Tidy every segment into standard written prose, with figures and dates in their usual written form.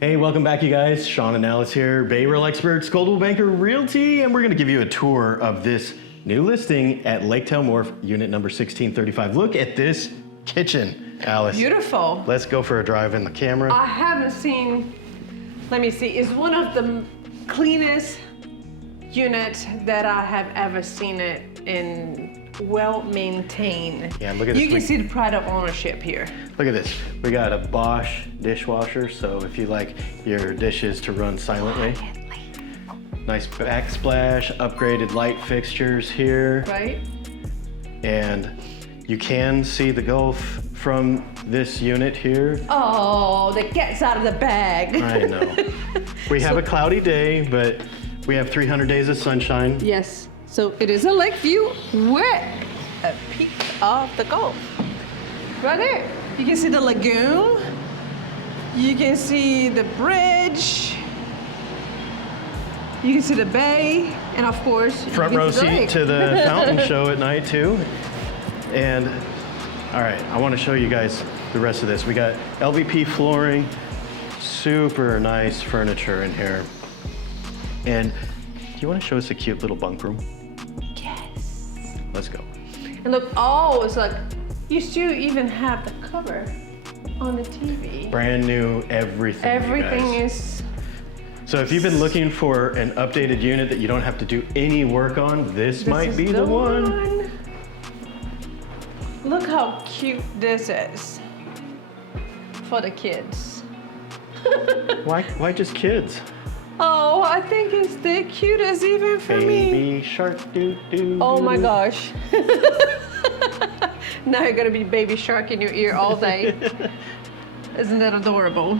Hey, welcome back, you guys. Sean and Alice here, Bay Real Experts, Coldwell Banker Realty, and we're going to give you a tour of this new listing at Laketown Wharf, unit number 1635. Look at this kitchen, Alice. Beautiful. Let's go for a drive in the camera. I haven't seen, let me see, it's one of the cleanest units that I have ever seen it in. Well maintained. Yeah, look at this. You can see the pride of ownership here. Look at this. We got a Bosch dishwasher, so if you like your dishes to run silently. Nice backsplash, upgraded light fixtures here. Right? And you can see the Gulf from this unit here. Oh, the cat's out of the bag. I know. We have a cloudy day, but we have 300 days of sunshine. Yes. So it is a lake view with a peak of the Gulf. Right there. You can see the lagoon. You can see the bridge. You can see the bay. And of course, Front row seat to the fountain show at night too. And all right, I want to show you guys the rest of this. We got LVP flooring, super nice furniture in here. And do you want to show us a cute little bunk room? Yes. Let's go. And look, oh, it's like, you still even have the cover on the TV. Brand new everything. Everything you guys. is. So if you've been looking for an updated unit that you don't have to do any work on, this might be the one. Look how cute this is for the kids. Why just kids? Oh, I think it's the cutest even for me. Baby shark doo doo. Oh my gosh. Now you're gonna be baby shark in your ear all day. Isn't that adorable?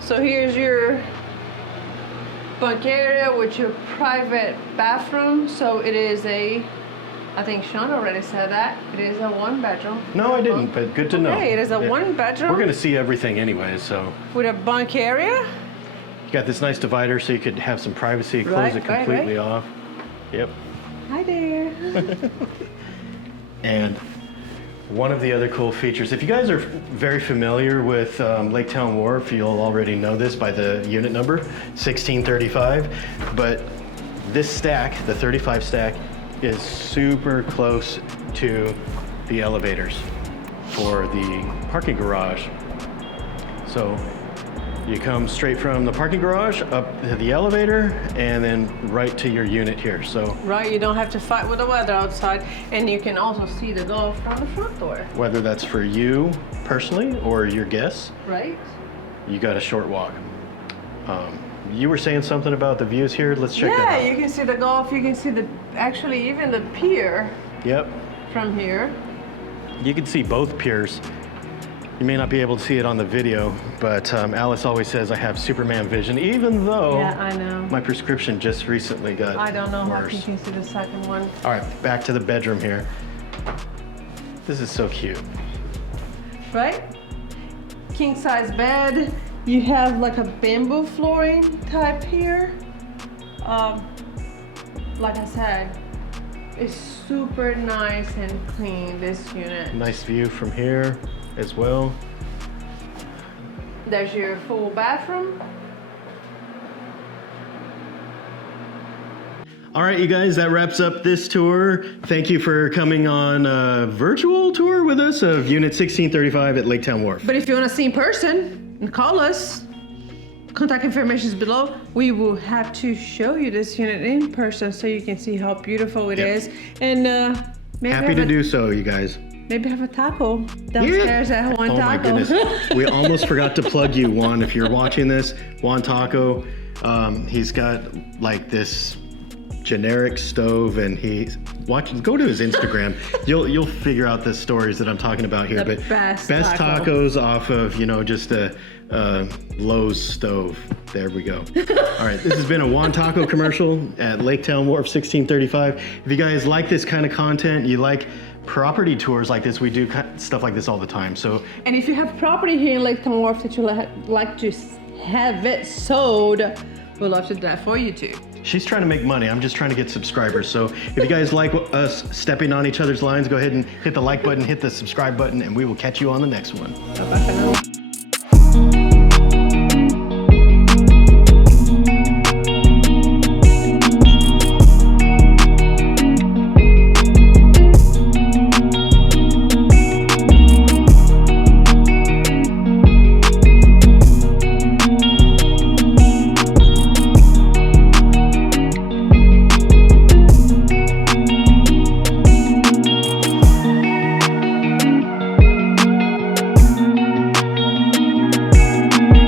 So here's your bunk area with your private bathroom. So it is I think Sean already said that. It is a 1-bedroom. No, I didn't, but good to know. Okay, it is a 1-bedroom. We're gonna see everything anyway, so. With a bunk area. You got this nice divider so you could have some privacy, close it completely off. Yep. Hi there. And one of the other cool features, if you guys are very familiar with Laketown Wharf, you'll already know this by the unit number, 1635. But this stack, the 35 stack, is super close to the elevators for the parking garage. So you come straight from the parking garage up to the elevator and then right to your unit here. So right, you don't have to fight with the weather outside, and you can also see the Gulf from the front door. whether that's for you personally or your guests, Right? you got a short walk. You were saying something about the views here. Let's check that Yeah, out. you can see the Gulf. You can see actually even the pier Yep. from here. You can see both piers. You may not be able to see it on the video, but Alice always says I have Superman vision, even though Yeah, I know. my prescription just recently got I don't know how worse. you can see the second one. All right, back to the bedroom here. This is so cute. Right? King size bed. You have like a bamboo flooring type here. Like I said, it's super nice and clean, this unit. Nice view from here as well. There's your full bathroom. All right, you guys, that wraps up this tour. Thank you for coming on a virtual tour with us of Unit 1635 at Laketown Wharf. But if you want to see in person, call us. Contact information is below. We will have to show you this unit in person so you can see how beautiful it is. And maybe Happy to do so, you guys. Maybe have a taco downstairs at Juan Oh my Taco. goodness. We almost forgot to plug you, Juan. If you're watching this, Juan Taco, he's got like this generic stove, and go to his Instagram. You'll figure out the stories that I'm talking about here. The but best taco. tacos off of just a Lowe's stove. There we go. All right, this has been a Juan Taco commercial at Laketown Wharf 1635. If you guys like this kind of content, you like property tours like this, we do stuff like this all the time. So, And if you have property here in Laketown Wharf that you like to have it sold, we'd love to do that for you too. she's trying to make money. I'm just trying to get subscribers. So if you guys like us stepping on each other's lines, go ahead and hit the like button, hit the subscribe button, and we will catch you on the next one. Bye-bye for now.